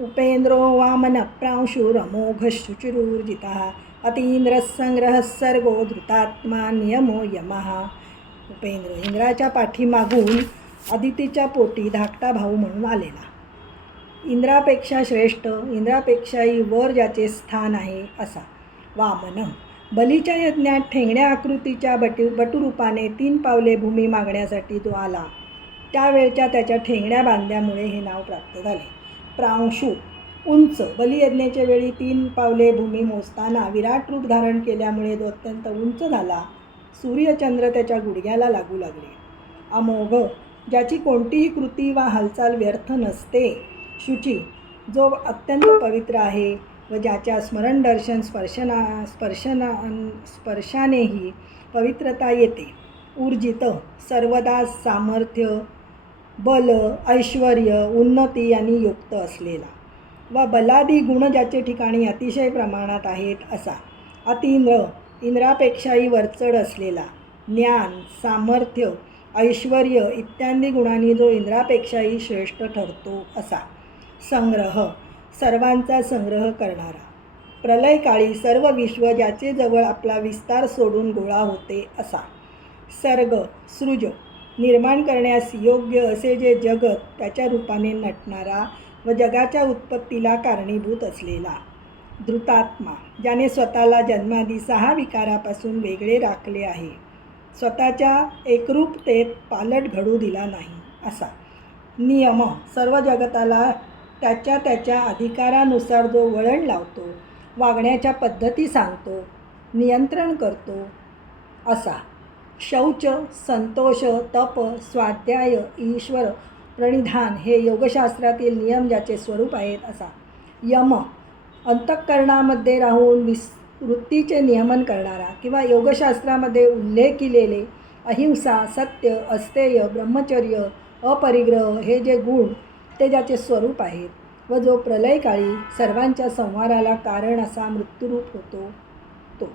उपेंद्रो वामनप्रांशुरमोघशुचिरूर्जितः अतीन्द्रः संग्रहः सर्गो धृतात्मा नियमो यमः। उपेंद्र इंद्राच्या पाठीमागून अदितीच्या पोटी धाकटा भाऊ म्हणून आलेला. इंद्रापेक्षा श्रेष्ठ इंद्रापेक्षाही वर ज्याचे स्थान आहे असा. वामन बलीच्या यज्ञात ठेंगण्या आकृतीच्या बटी बटुरूपाने तीन पावले भूमी मागण्यासाठी तो आला. त्यावेळच्या त्याच्या ठेंगण्या बांधल्यामुळे हे नाव प्राप्त झाले. प्रांशू उंच बलियज्ञेच्या वेळी तीन पावले भूमी मोजताना विराट रूप धारण केल्यामुळे तो अत्यंत उंच झाला. सूर्यचंद्र त्याच्या गुडघ्याला लागू लागले. अमोघ ज्याची कोणतीही कृती वा हालचाल व्यर्थ नसते. शुची जो अत्यंत पवित्र आहे व ज्याच्या स्मरण दर्शन स्पर्शना स्पर्शना स्पर्शानेही पवित्रता येते. ऊर्जित सर्वदा सामर्थ्य बल ऐश्वर उन्नती यांनी युक्त असलेला. व बलादी गुण ज्याचे ठिकाणी अतिशय प्रमाणात आहेत असा. अतिंद्र इंद्रापेक्षाही वरचढ असलेला. ज्ञान सामर्थ्य ऐश्वर इत्यादी गुणांनी जो इंद्रापेक्षाही श्रेष्ठ ठरतो असा. संग्रह सर्वांचा संग्रह करणारा. प्रलयकाळी सर्व विश्व ज्याचे जवळ आपला विस्तार सोडून गोळा होते असा. सर्ग सृज निर्माण करण्यास योग्य असे जे जगत त्याच्या रूपाने नटणारा व जगाच्या उत्पत्तीला कारणीभूत असलेला द्रुतात्मा ज्याने स्वतःला जन्मादी सहा विकारापासून वेगळे राखले आहे. स्वतःच्या एकरूपतेत पालट घडू दिला नाही असा नियम सर्व जगताला त्याच्या त्याच्या अधिकारानुसार जो वळण लावतो वागण्याच्या पद्धती सांगतो नियंत्रण करतो असा शौच संतोष तप स्वाध्याय ईश्वर प्रणिधान हे योगशास्त्रातील नियम ज्याचे स्वरूप आहेत असा. यम अंतःकरणामध्ये राहून विस वृत्तीचे नियमन करणारा किंवा योगशास्त्रामध्ये उल्लेख केलेले अहिंसा सत्य अस्तेय ब्रह्मचर्य अपरिग्रह हे जे गुण ते ज्याचे स्वरूप आहेत व जो प्रलयकाळी सर्वांच्या संहाराला कारण असा मृत्यूरूप होतो तो.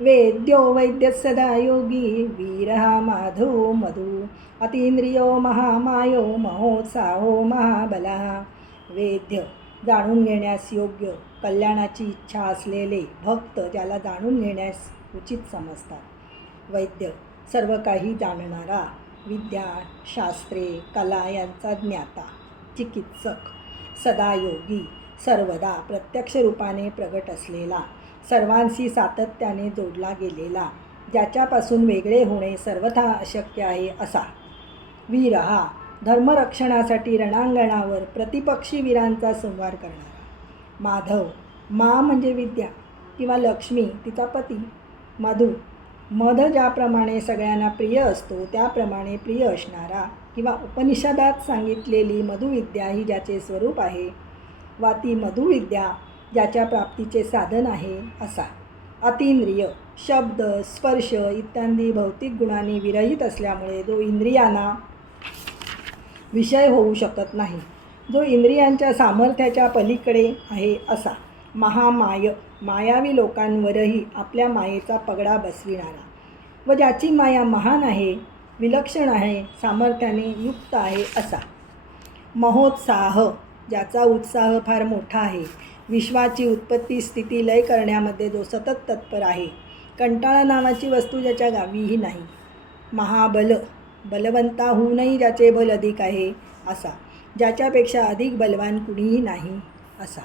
वेद्यो वैद्य सदा योगी वीरहा माधो मधु। अतींद्रियो महामायो महोत्साहो महाबला। वेद्य जाणून घेण्यास योग्य कल्याणाची इच्छा असलेले भक्त ज्याला जाणून घेण्यास उचित समजतात। वैद्य सर्व काही जाणणारा विद्या शास्त्रे कला यांचा ज्ञाता चिकित्सक सदा योगी सर्वदा प्रत्यक्ष रूपाने प्रगट असलेला सर्वांशी सातत्याने जोडला गेलेला ज्याच्यापासून वेगळे होणे सर्वथा अशक्य आहे असा. वीर हा धर्मरक्षणासाठी रणांगणावर प्रतिपक्षी वीरांचा संवार करणारा. माधव मा म्हणजे विद्या किंवा लक्ष्मी तिचा पती. मधु मध ज्याप्रमाणे सगळ्यांना प्रिय असतो त्याप्रमाणे प्रिय असणारा किंवा उपनिषदात सांगितलेली मधुविद्या ही ज्याचे स्वरूप आहे वा ती मधुविद्या ज्याच्या प्राप्तीचे साधन आहे असा. अतिंद्रिय शब्द स्पर्श इत्यादी भौतिक गुणांनी विरहित असल्यामुळे जो इंद्रियांना विषय होऊ शकत नाही जो इंद्रियांच्या सामर्थ्याच्या पलीकडे आहे असा. महामाय मायावी लोकांवरही आपल्या मायेचा पगडा बसविणारा व ज्याची माया महान आहे विलक्षण आहे सामर्थ्याने युक्त आहे असा. महोत्साह ज्याचा उत्साह फार मोठा आहे. विश्वाची उत्पत्ती स्थिती लय करण्यामध्ये जो सतत तत्पर आहे. कंटाळा नावाची वस्तू ज्याच्या गावीही नाही. महाबल बलवंताहूनही ज्याचे बल अधिक आहे असा. ज्याच्यापेक्षा अधिक बलवान कुणीही नाही असा.